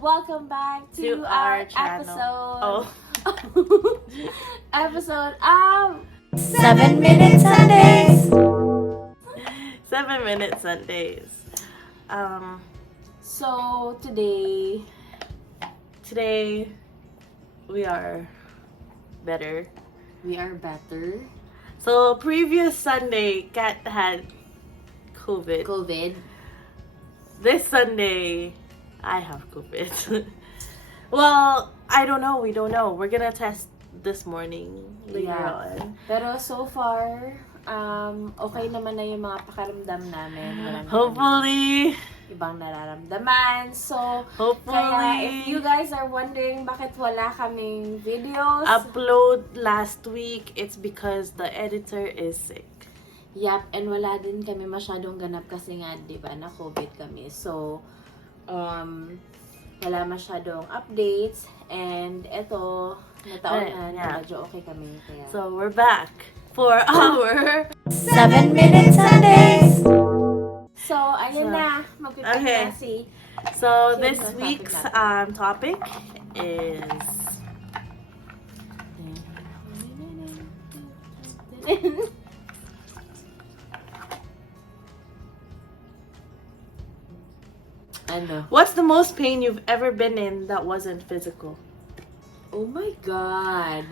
welcome back to our channel. episode of 7-Minute Sundays. 7-Minute Sundays. So today we are better. we are better. So previous Sunday, Kat had COVID. This Sunday, I have COVID. Well, I don't know. We don't know. We're gonna test this morning later on. Pero so far, okay naman na yung mga pakaramdam namin. Wala na Hopefully. ibang nararamdaman. So, Hopefully. kaya if you guys are wondering bakit wala kaming videos, Upload last week, it's because the editor is sick. yep, and wala din kami masyadong ganap kasi nga, di ba, na COVID kami. So, wala masyadong updates. And eto, nataon na, medyo okay kami. Kaya. So, we're back for our 7-Minute Sundays. So, ayun na. Magpipig Okay. na si... So Sino this ang topic week's natin? topic is Ano? what's the most pain you've ever been in that wasn't physical? Oh my God.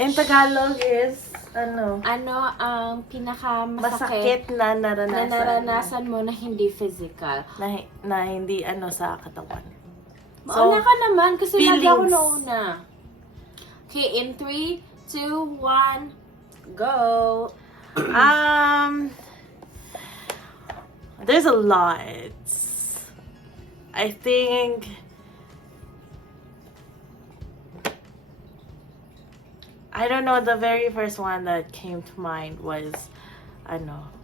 In Tagalog is ano? Ano ang pinakamasakit Masakit na na naranasan. naranasan mo na hindi physical? Na hindi ano sa katawan. Mauna ka naman kasi lagi ako feelings. nauna. Okay, in 3, 2, 1, go! There's a lot. I think I don't know, the very first one that came to mind was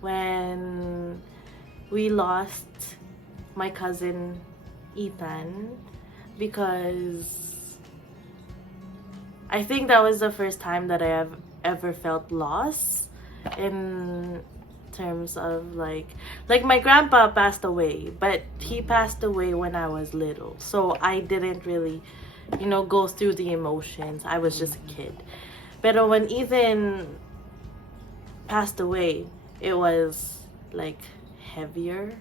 when we lost my cousin Ethan, because I think that was the first time that I have ever felt loss in terms of like my grandpa passed away, but he passed away when I was little, so I didn't really go through the emotions. I was just a kid. Pero when Ethan passed away, it was like heavier.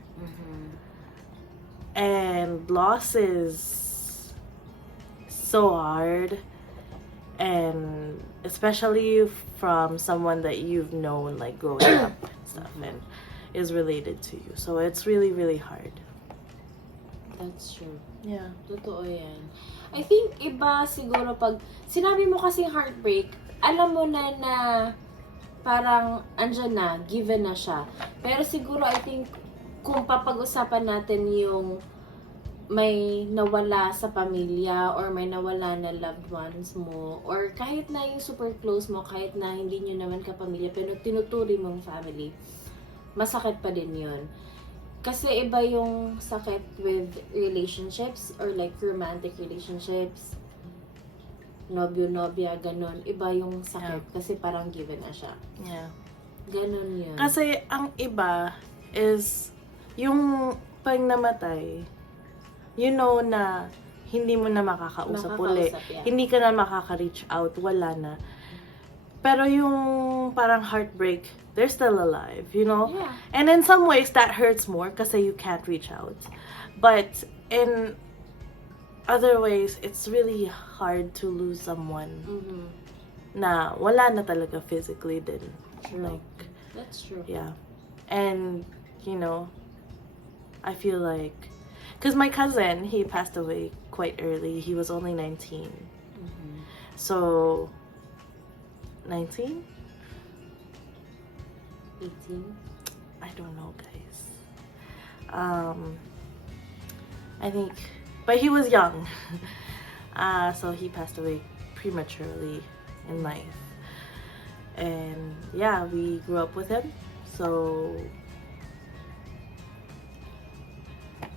And loss is so hard, and especially from someone that you've known like growing up and stuff and is related to you. So it's really, really hard. That's true. Yeah. Totoo yan. I think iba siguro pag sinabi mo kasing heartbreak, alam mo na parang andyan na, given na siya. Pero siguro I think kung papag-usapan natin yung may nawala sa pamilya or may nawala na loved ones mo or kahit na yung super close mo, kahit na hindi nyo naman kapamilya pero tinuturi mong family, masakit pa din yun. Kasi iba yung sakit with relationships or like romantic relationships, nobyo-nobya, ganun. Iba yung sakit kasi parang given na siya. Yeah. Ganun yun. Kasi ang iba is yung pag namatay, na hindi mo na makakausap uli. Yeah. Hindi ka na makaka-reach out. Wala na. Pero yung parang heartbreak, they're still alive, Yeah. And in some ways, that hurts more kasi you can't reach out. But in other ways, it's really hard to lose someone na wala na talaga physically din. True. Like, That's true. yeah. And, I feel like, because my cousin, he passed away quite early. He was only 19. So, 19? 18? I don't know, guys. I think, but he was young. So he passed away prematurely in life. And yeah, we grew up with him. So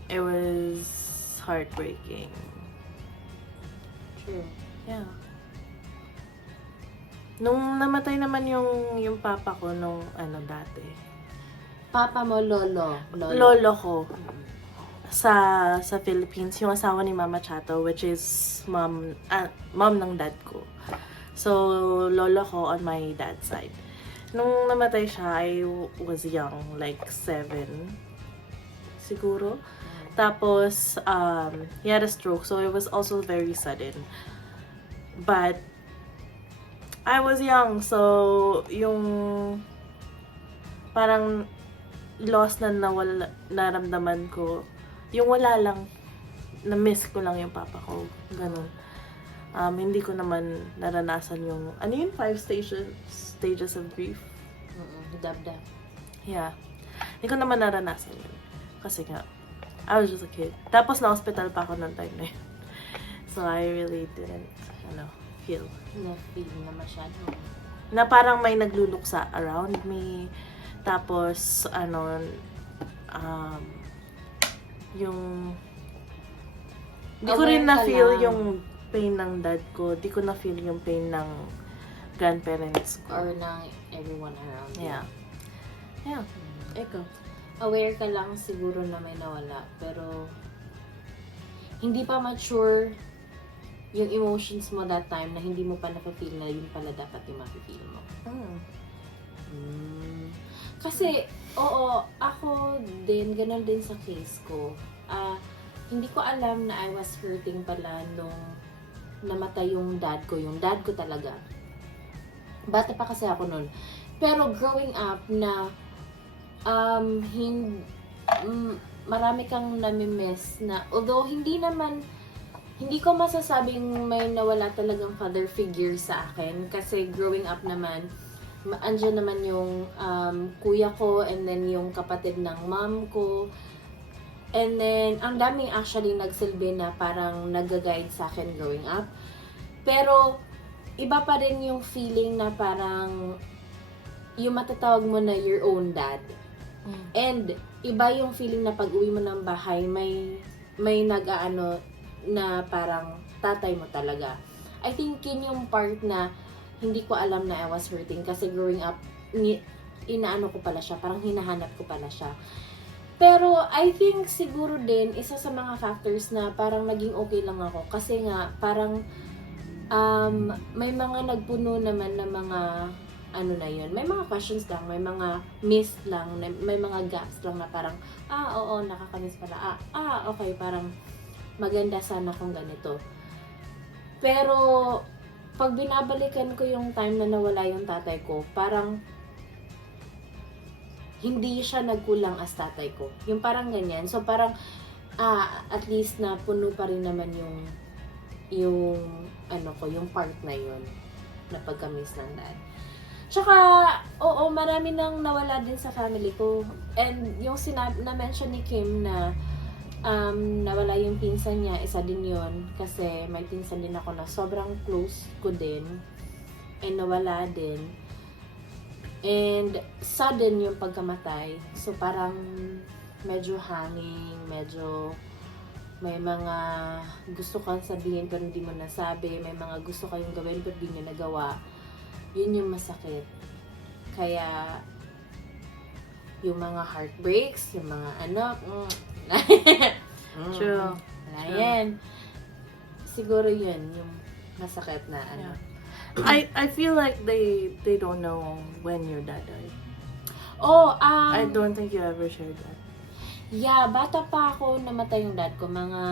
it was heartbreaking. True. Yeah. Nung namatay naman yung papa ko nung dati. Papa mo, lolo. Lolo ko. sa Philippines, yung asawa ni Mama Chato, which is mom ng dad ko. So, lolo ko on my dad's side. Nung namatay siya, I was young, like 7, siguro. Tapos, he had a stroke, so it was also very sudden. But, I was young, so, yung parang loss na naramdaman ko, yung wala lang, na-miss ko lang yung papa ko, ganun. Hindi ko naman naranasan yung, 5 stages of grief? Dab-dab. Yeah. Hindi ko naman naranasan yun. Kasi nga, I was just a kid. Tapos na-hospital pa ako noong time na yun. So, I really didn't, feel. Na-feel na masyado. Na parang may nagluluksa around me. Tapos, yung... Di ko rin Aware ka na-feel lang. yung pain ng dad ko. Di ko na-feel yung pain ng grandparents ko. Or ng everyone around you. Yeah. Yeah. Ikaw. Aware ka lang siguro na may nawala, pero hindi pa mature yung emotions mo that time na hindi mo pa napapil na yun pala dapat yung mapipil mo. Kasi, oo, ako din, ganun din sa case ko. Hindi ko alam na I was hurting pala nung namatay yung dad ko talaga. Bata pa kasi ako nun. Pero growing up na marami kang namimiss na, although hindi ko masasabing may nawala talagang father figure sa akin kasi growing up naman, andyan naman yung kuya ko and then yung kapatid ng mom ko. And then, ang daming actually nagsilbi na parang nag-guide sa akin growing up. Pero, iba pa rin yung feeling na parang yung matatawag mo na your own dad. And, iba yung feeling na pag-uwi mo ng bahay, may nag-aano na parang tatay mo talaga. I think yun yung part na hindi ko alam na I was hurting kasi growing up, inaano ko pala siya, parang hinahanap ko pala siya. Pero, I think siguro din, isa sa mga factors na parang naging okay lang ako. Kasi nga, parang may mga nagpuno naman na mga, na yun. May mga questions lang, may mga missed lang, may mga gaps lang na parang, oo, nakakamiss pala. Okay, parang maganda sana kung ganito. Pero, pag binabalikan ko yung time na nawala yung tatay ko, parang, hindi siya nagkulang as tatay ko. Yung parang ganyan. So, parang, at least na puno pa rin naman yung part na yun na pagka-miss ng dad. Tsaka, oo, marami nang nawala din sa family ko. And yung na-mention ni Kim na nawala yung pinsan niya, isa din yun. Kasi may pinsan din ako na sobrang close ko din. And nawala din. And sudden yung pagkamatay. So parang medyo hanging, medyo may mga gusto kang sabihin pero hindi mo nasabi, may mga gusto kayong gawin pero hindi nyo nagawa. Yun yung masakit. Kaya yung mga heartbreaks, yung mga True. Ayan. Siguro yun yung masakit na Yeah. I feel like they don't know when your dad died. I don't think you ever shared that. Yeah, bata pa ako namatay yung dad ko. Mga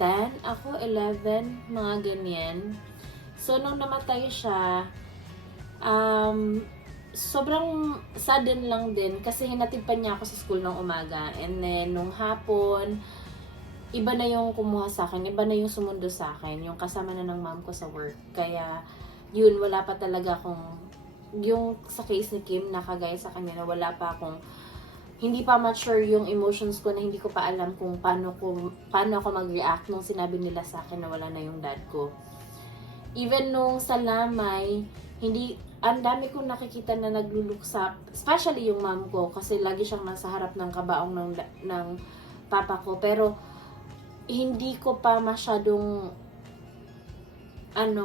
10, ako 11, mga ganyan. So, nung namatay siya, sobrang sudden lang din kasi hinatid pa niya ako sa school ng umaga. And then, nung hapon, iba na yung kumuha sa akin, iba na yung sumundo sa akin, yung kasama na ng mom ko sa work. Kaya, yun, wala pa talaga akong, yung sa case ni Kim, nakagaya sa kanya na wala pa akong, hindi pa mature yung emotions ko na hindi ko pa alam kung paano ako mag-react nung sinabi nila sa akin na wala na yung dad ko. Even nung sa lamay, ang dami kong nakikita na nagluluksa, especially yung mom ko, kasi lagi siyang nasa harap ng kabaong ng papa ko. Pero, hindi ko pa masyadong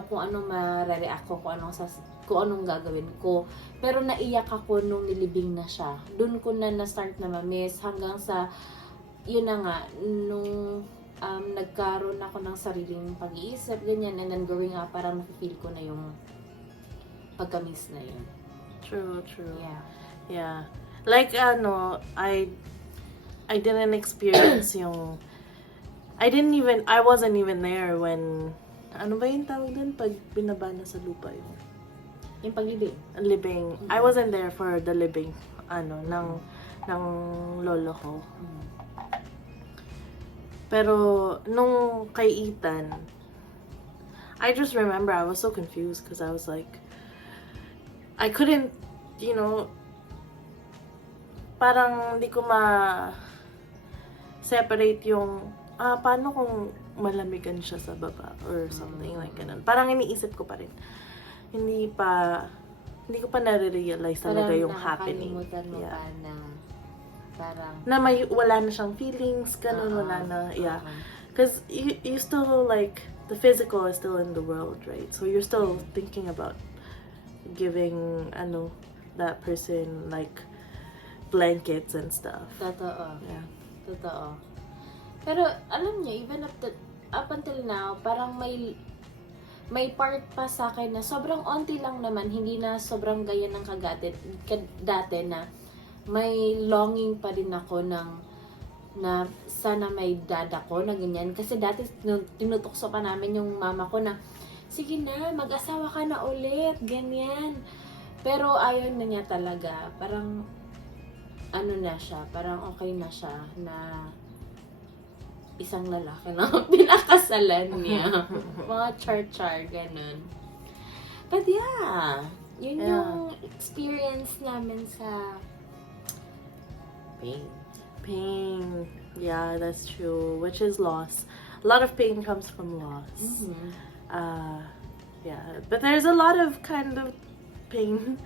kung ano ma-react ko, kung anong kung anong gagawin ko. Pero naiyak ako nung nilibing na siya. Doon ko na-start na ma-miss hanggang sa, yun na nga, nung nagkaroon ako ng sariling pag-iisip, ganyan, and then growing up, parang na-feel ko na yung pagka-miss na yun. True. Yeah. Yeah. Like, I didn't experience yung, I wasn't even there when, ano ba yung tawag dun? Pag binaba na sa lupa Yung paglibing. Libing. I wasn't there for the libing, ng lolo ko. Pero, nung kay Ethan, I just remember I was so confused because I was like, I couldn't, parang hindi ko separate yung, paano kung malamigan siya sa baba or something like ganun. Parang iniisip ko pa rin. Hindi ko pa nare-realize talaga yung happening. Nakakalimutan mo pa na parang Na wala na siyang feelings, ganun, wala na, yeah. Because you still, like, the physical is still in the world, right? So you're still thinking about giving, that person, like, blankets and stuff. Totoo. Yeah. Totoo. Pero, alam niyo, even up until now, parang may part pa sa akin na sobrang onti lang naman, hindi na sobrang gaya ng dati na may longing pa din ako na sana may dad ako na ganyan. Kasi dati tinutukso pa namin yung mama ko na, sige na, mag-asawa ka na ulit, ganyan. Pero ayaw na niya talaga. Parang, na siya, parang okay na siya na isang lalaki na pinakasalan niya. Mga char-char, ganun. But yeah, yun yung experience namin sa pain. Yeah, that's true. Which is loss. A lot of pain comes from loss. Yeah, but there's a lot of kind of pain,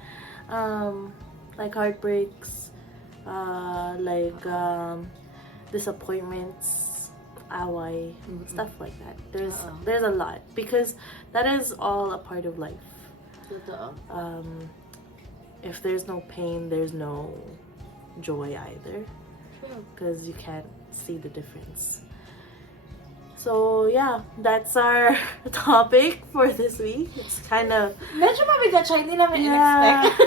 like heartbreaks, like disappointments, away, stuff like that. There's a lot because that is all a part of life. Totoo. If there's no pain, there's no joy either, because you can't see the difference. So yeah, that's our topic for this week. It's kind of medyo mabigat siya, hindi namin in-expect.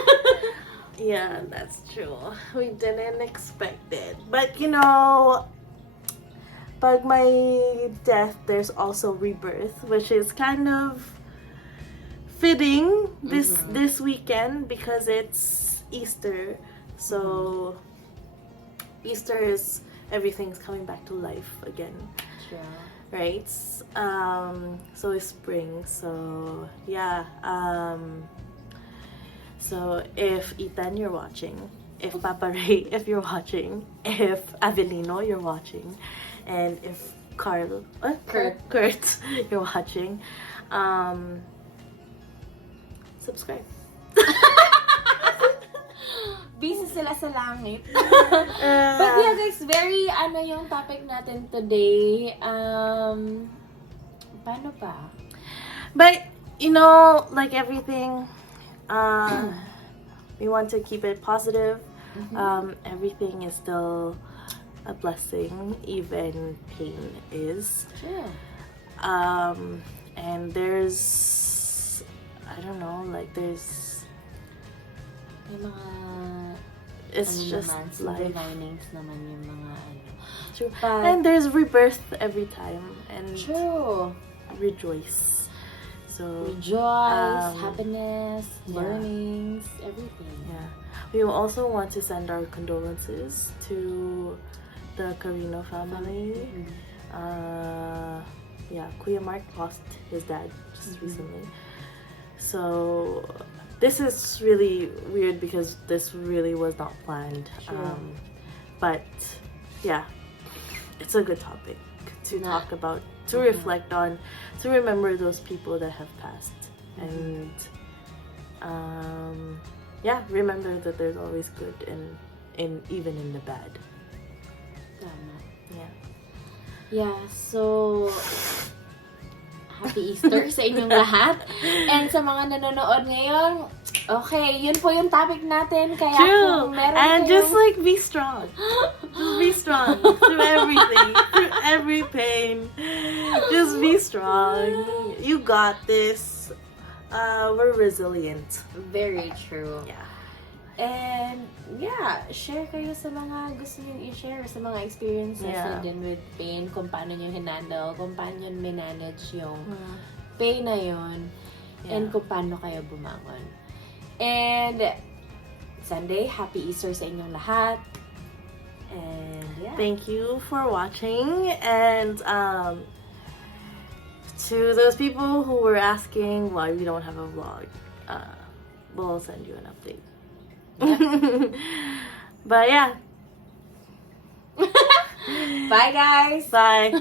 Yeah, that's true. We didn't expect it. But pag may death, there's also rebirth, which is kind of fitting this weekend because it's Easter. So Easter is everything's coming back to life again. Sure. Right? So it's spring. So yeah. So if Ethan, you're watching, if Papa Ray, if you're watching, if Avelino, you're watching, and if Kurt, you're watching, subscribe. Busy sila sa langit. But yeah guys, very yung topic natin today. Paano pa? But like everything, we want to keep it positive. Everything is still a blessing, even pain is. Sure. And there's, I don't know, like there's, May mga it's just naman, silver life. linings naman yung mga True. But, And there's rebirth every time, and true. rejoice. So Rejoice, happiness, yeah. learnings, everything. yeah, we also want to send our condolences to the Carino family. Kuya Mark lost his dad just recently. So this is really weird because this really was not planned. Sure. But yeah, it's a good topic to talk about, to reflect on, to remember those people that have passed. And remember that there's always good in even in the bad. Tama. Yeah. Yeah, so Happy Easter sa inyong lahat. And sa mga nanonood ngayon, okay, yun po yung topic natin. Kaya True. kung meron And kayong... just like be strong. Just be strong through everything, through every pain. Just be strong. You got this. We're resilient. Very true. Yeah. And yeah, share kayo sa mga gusto nyo i-share, sa mga experiences Yeah. din with pain, kung paano nyo hinandle, kung paano nyo manage yung pain na yun, and Yeah. kung paano kayo bumangon. And Sunday, Happy Easter sa inyong lahat. And yeah. Thank you for watching, and to those people who were asking why we don't have a vlog, we'll send you an update. But yeah, Bye guys! bye.